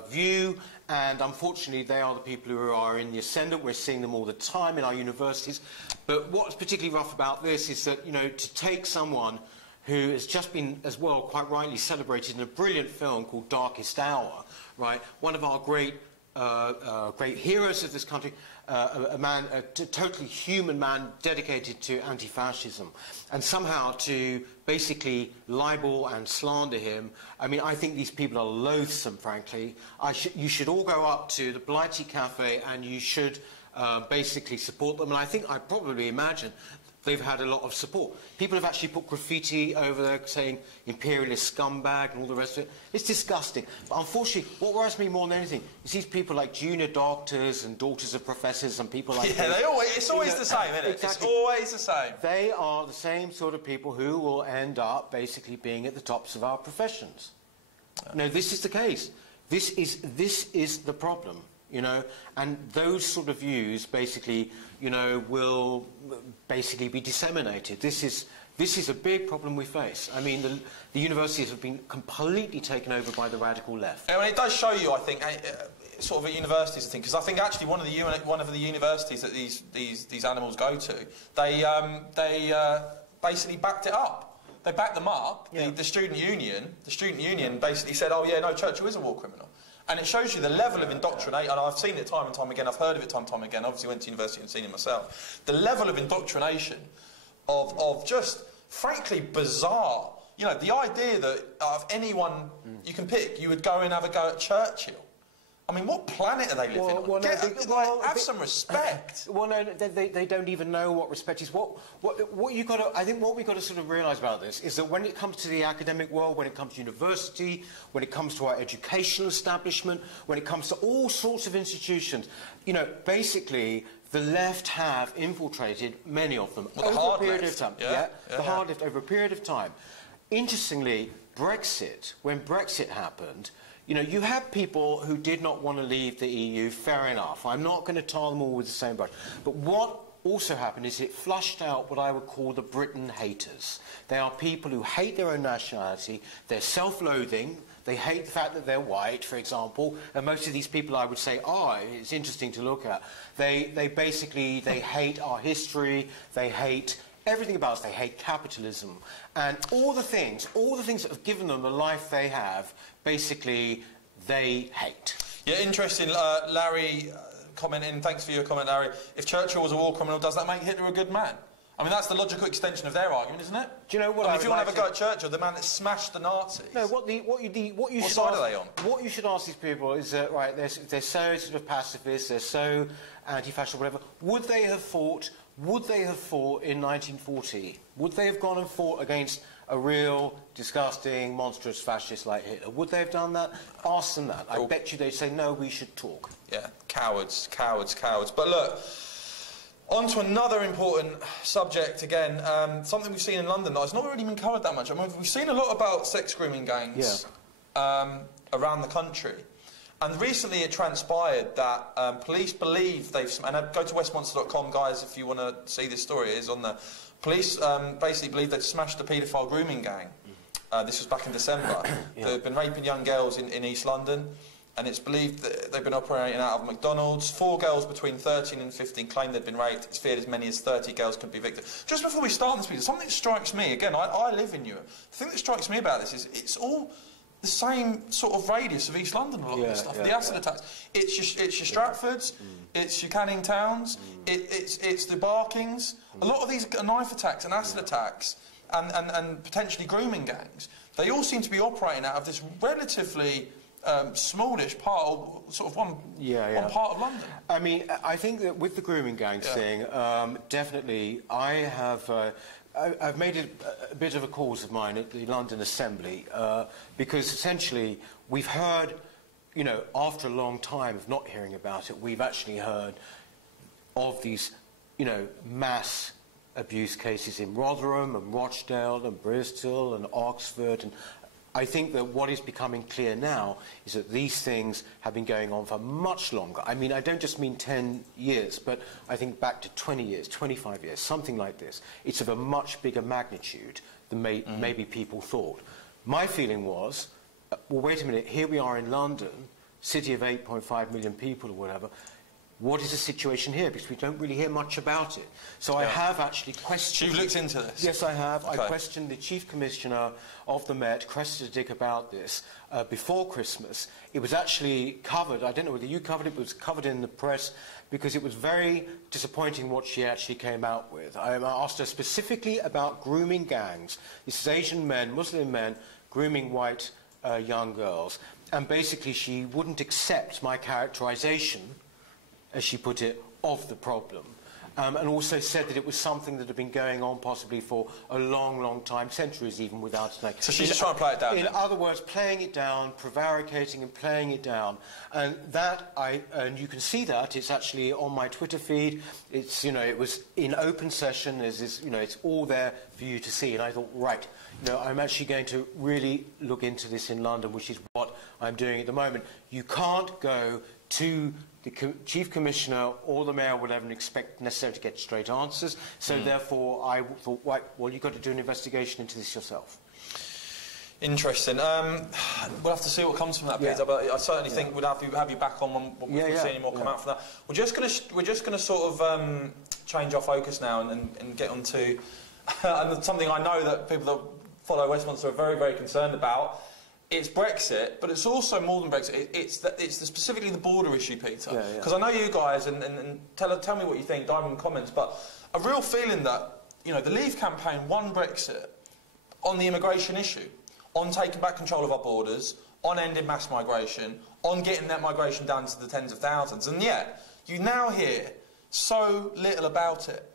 view, and unfortunately they are the people who are in the ascendant. We're seeing them all the time in our universities. But what's particularly rough about this is that, you know, to take someone who has just been, as well, quite rightly celebrated in a brilliant film called Darkest Hour, right? One of our great heroes of this country, a totally human man dedicated to anti-fascism, and somehow to basically libel and slander him. I mean, I think these people are loathsome, frankly. You should all go up to the Blighty Cafe and you should basically support them. And I probably imagine they've had a lot of support. People have actually put graffiti over there saying imperialist scumbag and all the rest of it. It's disgusting. But unfortunately, what worries me more than anything is these people like junior doctors and daughters of professors and people like that. Yeah, it's always the same, isn't it? Exactly. It's always the same. They are the same sort of people who will end up basically being at the tops of our professions. No, this is the case. This is the problem. You know, and those sort of views basically, you know, will basically be disseminated. This is a big problem we face. I mean, the universities have been completely taken over by the radical left. And it does show you, I think, sort of at universities, I think, because I think actually one of the universities that these animals go to, basically backed it up. They backed them up. Yeah. The student union basically said, oh yeah, no, Churchill is a war criminal. And it shows you the level of indoctrination, and I've seen it time and time again, I've heard of it time and time again, obviously went to university and seen it myself. The level of indoctrination of just, frankly, bizarre. You know, the idea that of anyone you can pick, you would go and have a go at Churchill. I mean, what planet are they living on? Have some respect. Well, no, they don't even know what respect is. What you got to, I think, what we've got to sort of realise about this is that when it comes to the academic world, when it comes to university, when it comes to our educational establishment, when it comes to all sorts of institutions, you know, basically the left have infiltrated many of them over a period of time. The hard left over a period of time. Interestingly, Brexit, when Brexit happened, you know, you had people who did not want to leave the EU, fair enough. I'm not going to tar them all with the same brush. But what also happened is it flushed out what I would call the Britain haters. They are people who hate their own nationality, they're self-loathing, they hate the fact that they're white, for example, and most of these people I would say, it's interesting to look at. They basically hate our history, they hate everything about us, they hate capitalism, and all the things that have given them the life they have, basically, they hate. Yeah, interesting. Larry commenting, thanks for your comment, Larry. If Churchill was a war criminal, does that make Hitler a good man? I mean, that's the logical extension of their argument, isn't it? Do you know what? I mean, if you want to have a go at Churchill, the man that smashed the Nazis. No, what you should side ask, are they on? What you should ask these people is that they're so sort of pacifist, they're so anti-fascist, whatever. Would they have fought in 1940? Would they have gone and fought against a real, disgusting, monstrous fascist like Hitler? Would they have done that? Ask them that. I bet you they'd say, no, we should talk. Yeah, cowards, cowards, cowards. But look, on to another important subject again, something we've seen in London that has not really been covered that much. I mean, we've seen a lot about sex grooming gangs around the country. And recently it transpired that police believe they've... And go to westminster.com, guys, if you want to see this story. It is on the... Police basically believe they've smashed a paedophile grooming gang. This was back in December. They've been raping young girls in East London. And it's believed that they've been operating out of McDonald's. 4 girls between 13 and 15 claim they've been raped. It's feared as many as 30 girls could be victims. Just before we start this video, something that strikes me, again, I live in Europe. The thing that strikes me about this is it's all the same sort of radius of East London, a lot of this stuff. The acid attacks. It's your Stratfords, it's your Canning Towns, it's the Barkings. A lot of these knife attacks and acid attacks and potentially grooming gangs, they all seem to be operating out of this relatively smallish part, or sort of one part of London. I mean, I think that with the grooming gangs thing, definitely I have... I've made it a bit of a cause of mine at the London Assembly because essentially we've heard, you know, after a long time of not hearing about it, we've actually heard of these, you know, mass abuse cases in Rotherham and Rochdale and Bristol and Oxford, and I think that what is becoming clear now is that these things have been going on for much longer. I mean, I don't just mean 10 years, but I think back to 20 years, 25 years, something like this. It's of a much bigger magnitude than maybe people thought. My feeling was, well, wait a minute, here we are in London, city of 8.5 million people or whatever. What is the situation here? Because we don't really hear much about it. So I have actually questioned... You've looked into this? Yes, I have. Okay. I questioned the Chief Commissioner of the Met, Cressida Dick, about this before Christmas. It was actually covered, I don't know whether you covered it, but it was covered in the press because it was very disappointing what she actually came out with. I asked her specifically about grooming gangs. This is Asian men, Muslim men, grooming white young girls. And basically she wouldn't accept my characterisation, as she put it, of the problem. And also said that it was something that had been going on possibly for a long, long time, centuries even, without a name. So she's just trying to play it down. In other words, playing it down, prevaricating and playing it down. And that, and you can see that, it's actually on my Twitter feed. It's, you know, it was in open session, you know, it's all there for you to see. And I thought, right, you know, I'm actually going to really look into this in London, which is what I'm doing at the moment. You can't go to the Chief Commissioner or the Mayor, whatever, and expect necessarily to get straight answers. So therefore, I thought, right, well, you've got to do an investigation into this yourself. Interesting. We'll have to see what comes from that, Peter. But I certainly think we'll have you back on when we see any more come out from that. We're just going to sort of change our focus now and get on to and something I know that people that follow Westminster are very, very concerned about. It's Brexit, but it's also more than Brexit. It's specifically the border issue, Peter. Because I know you guys, and tell me what you think, dive in the comments, but a real feeling that, you know, the Leave campaign won Brexit on the immigration issue, on taking back control of our borders, on ending mass migration, on getting that migration down to the tens of thousands, and yet you now hear so little about it.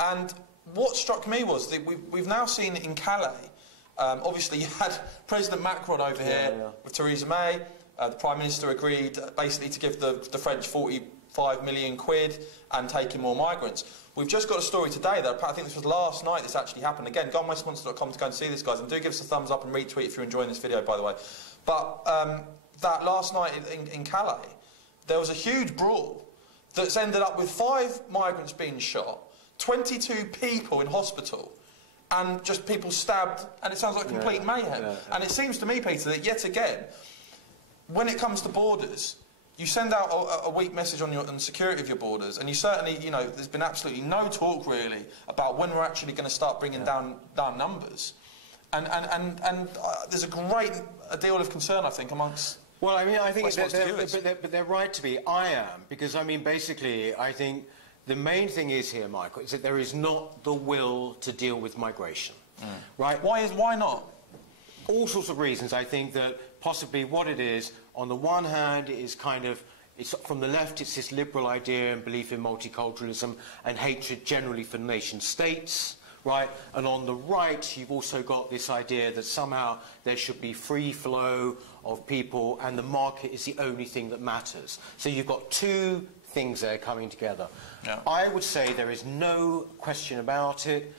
And what struck me was that we've now seen in Calais. Obviously, you had President Macron over here with Theresa May. The Prime Minister agreed basically to give the French 45 million quid and take in more migrants. We've just got a story today that I think this was last night this actually happened. Again, go on westminster.com to go and see this, guys, and do give us a thumbs up and retweet if you're enjoying this video, by the way. But that last night in Calais, there was a huge brawl that's ended up with 5 migrants being shot, 22 people in hospital, and just people stabbed, and it sounds like complete mayhem. And it seems to me, Peter, that yet again, when it comes to borders, you send out a weak message on the security of your borders, and you certainly, you know, there's been absolutely no talk really about when we're actually going to start bringing down numbers. And there's a deal of concern, I think, amongst. Well, I mean, I think but they're right to be. I am, because I mean, basically, I think. The main thing is here, Michael, is that there is not the will to deal with migration, right? Why not? All sorts of reasons. I think that possibly what it is, on the one hand, is kind of, it's from the left, it's this liberal idea and belief in multiculturalism and hatred generally for nation states, right? And on the right, you've also got this idea that somehow there should be free flow of people and the market is the only thing that matters. So you've got two things there coming together. I would say there is no question about it.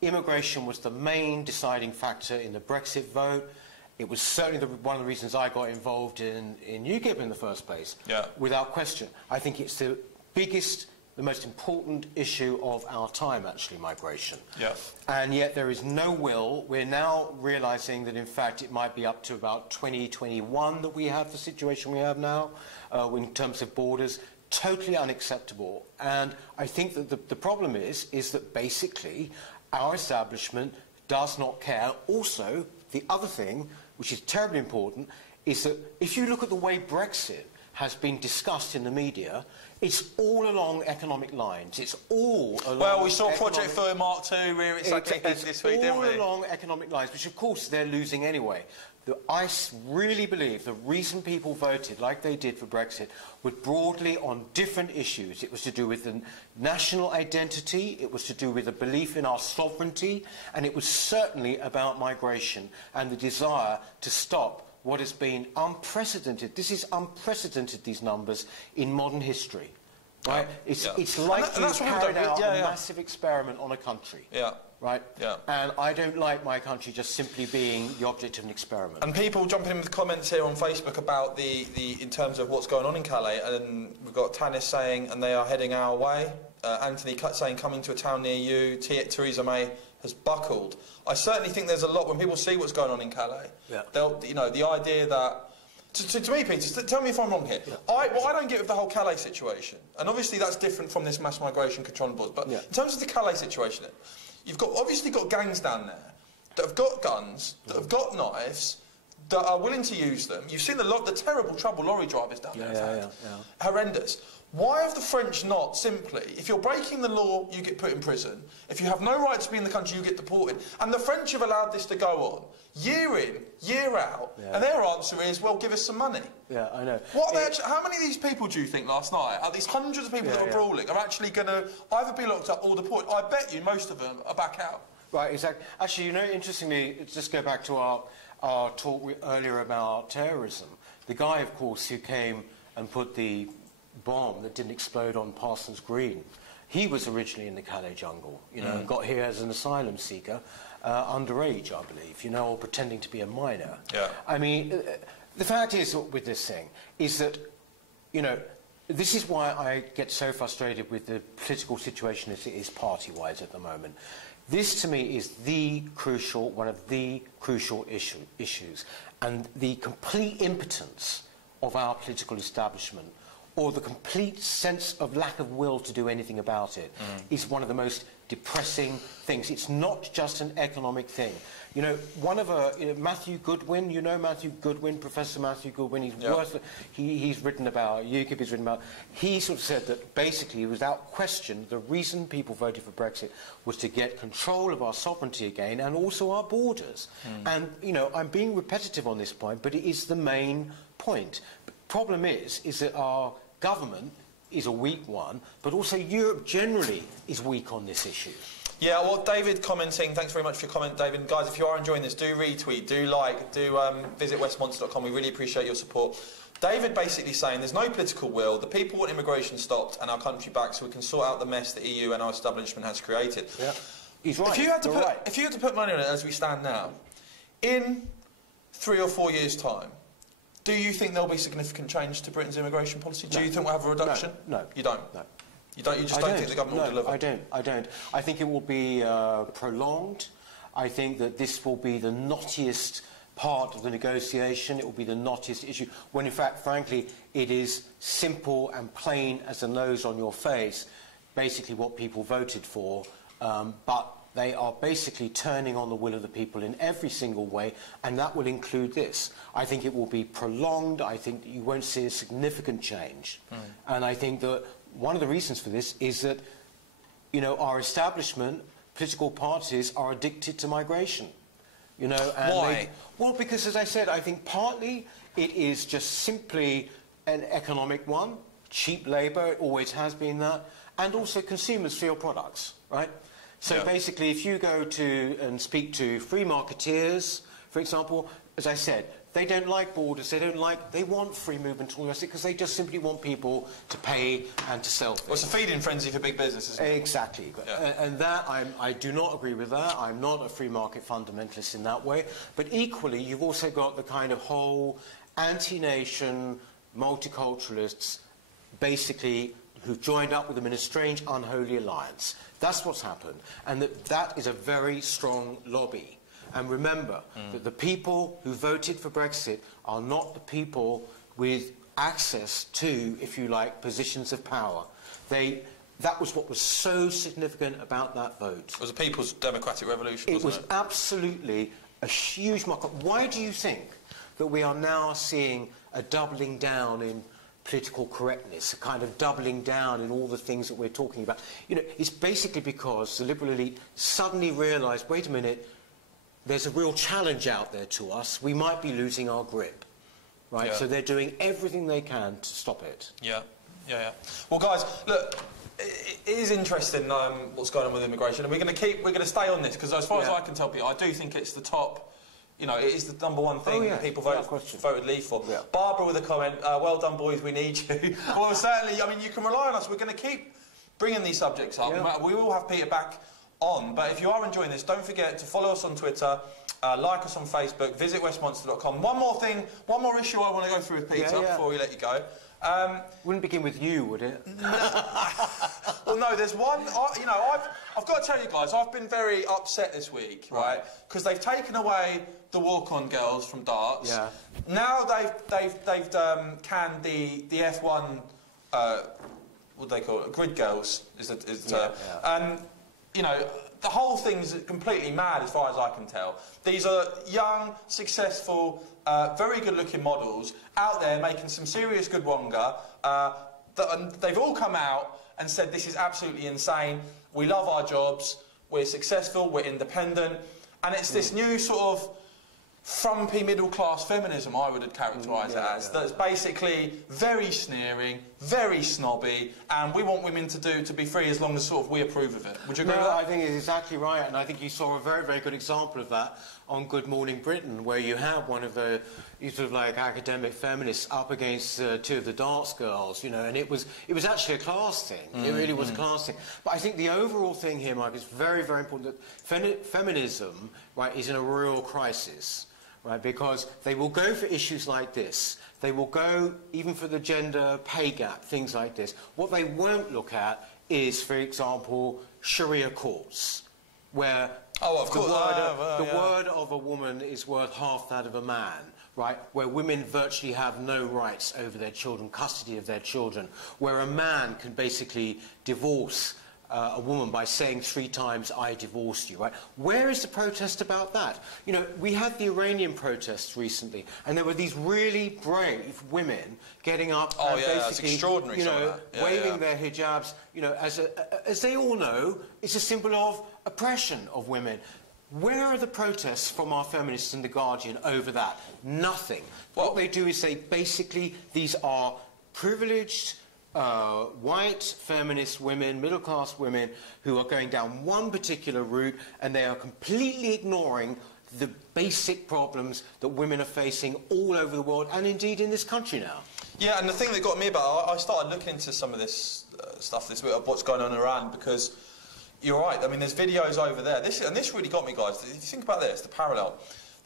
Immigration was the main deciding factor in the Brexit vote. It was certainly one of the reasons I got involved in UKIP in the first place, without question. I think it's the biggest, the most important issue of our time, actually, migration. And yet there is no will. We're now realising that, in fact, it might be up to about 2021 that we have the situation we have now in terms of borders. Totally unacceptable. And I think that the problem is that basically our establishment does not care. Also, the other thing, which is terribly important, is that if you look at the way Brexit has been discussed in the media, it's all along economic lines. It's all along. Well, we saw Project Fur Mark II rear its ugly head this week, didn't we? All along economic lines, which of course they're losing anyway. I really believe the reason people voted like they did for Brexit was broadly on different issues. It was to do with the national identity, it was to do with a belief in our sovereignty, and it was certainly about migration and the desire to stop what has been unprecedented. This is unprecedented, these numbers, in modern history. Right? It's like you've carried out a massive experiment on a country. Right? And I don't like my country just simply being the object of an experiment. And people jumping in with comments here on Facebook about in terms of what's going on in Calais, and we've got Tanis saying, and they are heading our way. Anthony saying, coming to a town near you. Theresa May has buckled. I certainly think there's a lot, when people see what's going on in Calais, they'll, you know, the idea that, to me, Peter, tell me if I'm wrong here. What I don't get with the whole Calais situation, and obviously that's different from this mass migration control boards, but in terms of the Calais situation, you've obviously got gangs down there that have got guns, that have got knives, that are willing to use them. You've seen the terrible trouble lorry drivers down there have had. Horrendous. Why have the French not simply, if you're breaking the law, you get put in prison, if you have no right to be in the country, you get deported, and the French have allowed this to go on, year in, year out, and their answer is, well, give us some money. I know. How many of these people do you think last night, these hundreds of people that were brawling, are actually going to either be locked up or deported? I bet you most of them are back out. Right, exactly. Actually, you know, interestingly, just go back to our talk earlier about terrorism. The guy, of course, who came and put the bomb that didn't explode on Parsons Green, he was originally in the Calais jungle, you know, and got here as an asylum seeker, underage, I believe, you know, or pretending to be a minor. I mean, the fact is with this thing is that, you know, this is why I get so frustrated with the political situation as it is party-wise at the moment. This, to me, is one of the crucial issues, and the complete impotence of our political establishment or the complete sense of lack of will to do anything about it is one of the most depressing things. It's not just an economic thing. You know, Matthew Goodwin, you know Matthew Goodwin, Professor Matthew Goodwin, he's written about, UKIP has written about, he sort of said that basically, without question, the reason people voted for Brexit was to get control of our sovereignty again and also our borders. And, you know, I'm being repetitive on this point, but it is the main point. The problem is that our government is a weak one, but also Europe generally is weak on this issue. Yeah, well, David commenting, thanks very much for your comment, David. Guys, if you are enjoying this, do retweet, do like, do visit westmonster.com. We really appreciate your support. David basically saying there's no political will, the people want immigration stopped and our country back so we can sort out the mess the EU and our establishment has created. Yeah, he's right. If you had to put money on it as we stand now, in 3 or 4 years' time, do you think there'll be significant change to Britain's immigration policy? Do you think we'll have a reduction? No. You don't? No. You just don't think the government will deliver? I don't. I think it will be prolonged. I think that this will be the knottiest part of the negotiation. It will be the knottiest issue, when in fact, frankly, it is simple and plain as the nose on your face, basically what people voted for, but they are basically turning on the will of the people in every single way, and that will include this. I think it will be prolonged. I think that you won't see a significant change. And I think that one of the reasons for this is that, you know, our establishment, political parties, are addicted to migration. You know, and why? Well, because, as I said, I think partly it is just simply an economic one. Cheap labour, it always has been that. And also consumers for your products, right? So basically, if you go to and speak to free marketeers, for example, as I said, they don't like borders, they want free movement and all the rest of it, because they just simply want people to pay and to sell things. Well, it's a feeding frenzy for big business, isn't it? Exactly. Yeah. And that, I do not agree with that. I'm not a free market fundamentalist in that way. But equally, you've also got the kind of whole anti-nation, multiculturalists, basically, who've joined up with them in a strange, unholy alliance. That's what's happened. And that is a very strong lobby. And remember that the people who voted for Brexit are not the people with access to, if you like, positions of power. That was what was so significant about that vote. It was a people's democratic revolution, wasn't it? It was absolutely a huge mark-up. Why do you think that we are now seeing a doubling down in political correctness, a kind of doubling down in all the things that we're talking about? You know, it's basically because the liberal elite suddenly realised, wait a minute, there's a real challenge out there to us. We might be losing our grip, right? Yeah. So they're doing everything they can to stop it. Yeah. Well, guys, look, it is interesting what's going on with immigration, and we're going to stay on this because, as far as I can tell people, I do think it's the top. You know, it is the #1 thing people voted leave for. Yeah. Barbara with a comment, well done, boys, we need you. Well, certainly, I mean, you can rely on us. We're going to keep bringing these subjects up. Yeah. We will have Peter back on, but if you are enjoying this, don't forget to follow us on Twitter, like us on Facebook, visit westmonster.com. One more issue I want to go through with Peter before we let you go. Wouldn't begin with you, would it? Well, no, there's one. You know, I've got to tell you guys, I've been very upset this week, right? Because they've taken away the walk-on girls from darts. Yeah. Now they've canned the F1. What do they call it? Grid girls is the term. And you know, the whole thing's completely mad as far as I can tell. These are young, successful, very good-looking models out there making some serious good wonga. They've all come out and said this is absolutely insane. We love our jobs. We're successful. We're independent. And it's this new sort of frumpy middle-class feminism, I would characterise it as, that's basically very sneering, very snobby, and we want women to be free as long as sort of we approve of it. Would you agree with that? I think it's exactly right, and I think you saw a very, very good example of that on Good Morning Britain, where you have one of the sort of like academic feminists up against two of the darts girls, you know, and it was actually a class thing. It really was a class thing. But I think the overall thing here, Mike, is very, very important that feminism, right, is in a real crisis. Right, because they will go for issues like this. They will go even for the gender pay gap, things like this. What they won't look at is, for example, Sharia courts, where the word of a woman is worth half that of a man, right, where women virtually have no rights over their children, custody of their children, where a man can basically divorce a woman by saying 3 times, I divorced you, right? Where is the protest about that? You know, we had the Iranian protests recently, and there were these really brave women getting up and basically, that's extraordinary, you know, waving their hijabs, you know, as they all know, it's a symbol of oppression of women. Where are the protests from our feminists in The Guardian over that? Nothing. What they do is say, basically, these are privileged, white feminist women, middle-class women, who are going down one particular route, and they are completely ignoring the basic problems that women are facing all over the world, and indeed in this country now. Yeah, and the thing that got me about it, I started looking into some of this stuff this week of what's going on in Iran, because you're right, I mean, there's videos over there. This really got me, guys. If you think about this, the parallel,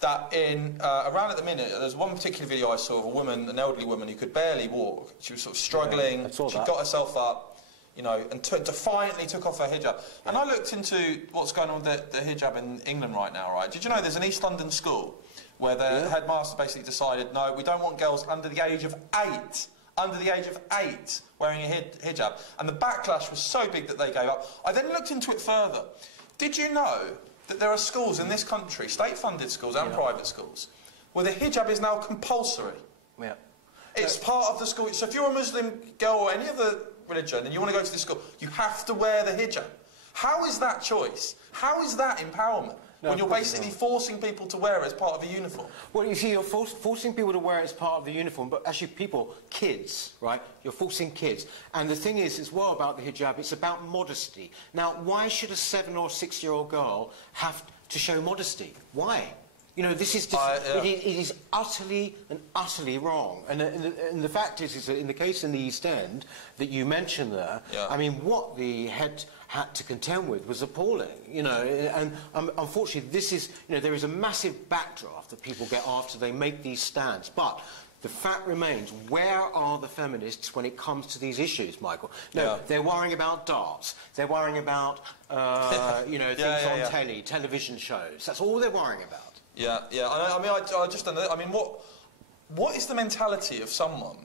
that in Iran at the minute, there's one particular video I saw of a woman, an elderly woman, who could barely walk. She was sort of struggling. She got herself up, you know, and defiantly took off her hijab. And I looked into what's going on with the hijab in England right now, right? Did you know there's an East London school where the headmaster basically decided, no, we don't want girls under the age of 8 wearing a hijab. And the backlash was so big that they gave up. I then looked into it further. Did you know that there are schools in this country, state-funded schools and private schools, where the hijab is now compulsory? Yeah. It's part of the school. So if you're a Muslim girl or any other religion and you want to go to this school, you have to wear the hijab. How is that choice? How is that empowerment? When you're basically forcing people to wear it as part of a uniform. Well, you see, you're forcing people to wear it as part of the uniform, but actually kids, right? You're forcing kids. And the thing is, as well, about the hijab, it's about modesty. Now, why should a 7- or 6-year-old girl have to show modesty? Why? You know, this is just, it is utterly and utterly wrong. And the fact is that in the case in the East End that you mentioned there, I mean, what the head had to contend with was appalling, you know, and unfortunately this is, you know, there is a massive backdraft that people get after they make these stands. But the fact remains, where are the feminists when it comes to these issues, Michael? No, they're worrying about darts. They're worrying about, you know, things on telly, television shows. That's all they're worrying about. Yeah. I mean, what is the mentality of someone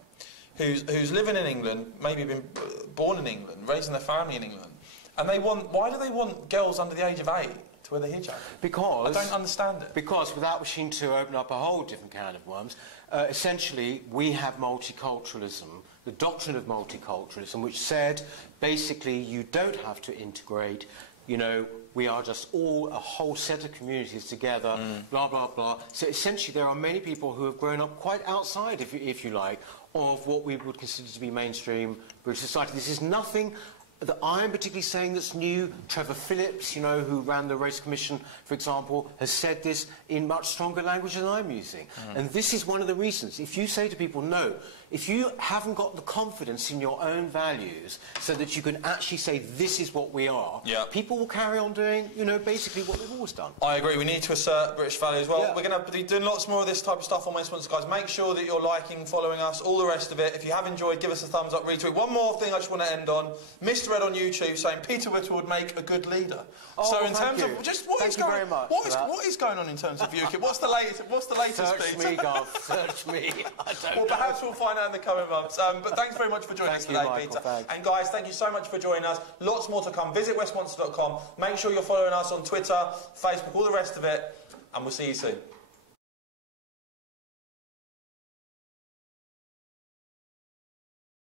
who's living in England, maybe been born in England, raising their family in England, and why do they want girls under the age of 8 to wear the hijab? Because I don't understand it. Because, without wishing to open up a whole different can of worms, essentially we have multiculturalism, the doctrine of multiculturalism, which said basically you don't have to integrate. You know, we are just all a whole set of communities together, blah, blah, blah. So essentially there are many people who have grown up quite outside, if you like, of what we would consider to be mainstream British society. This is nothing that I'm particularly saying that's new. Trevor Phillips, you know, who ran the Race Commission, for example, has said this in much stronger language than I'm using. And this is one of the reasons. If you say to people, no, if you haven't got the confidence in your own values so that you can actually say this is what we are, people will carry on doing, you know, basically what they've always done. I agree. We need to assert British values. Well, we're going to be doing lots more of this type of stuff on my sponsor, guys. Make sure that you're liking, following us, all the rest of it. If you have enjoyed, give us a thumbs up, retweet. One more thing I just want to end on. Mr. Ed on YouTube saying Peter Whittle would make a good leader. So in terms of just what is going on in terms of UKIP? What's the latest? Search me, Garth. Search me. Well, perhaps we'll find out in the coming months. But thanks very much for joining us today, Peter. And guys, thank you so much for joining us. Lots more to come. Visit westmonster.com. Make sure you're following us on Twitter, Facebook, all the rest of it. And we'll see you soon.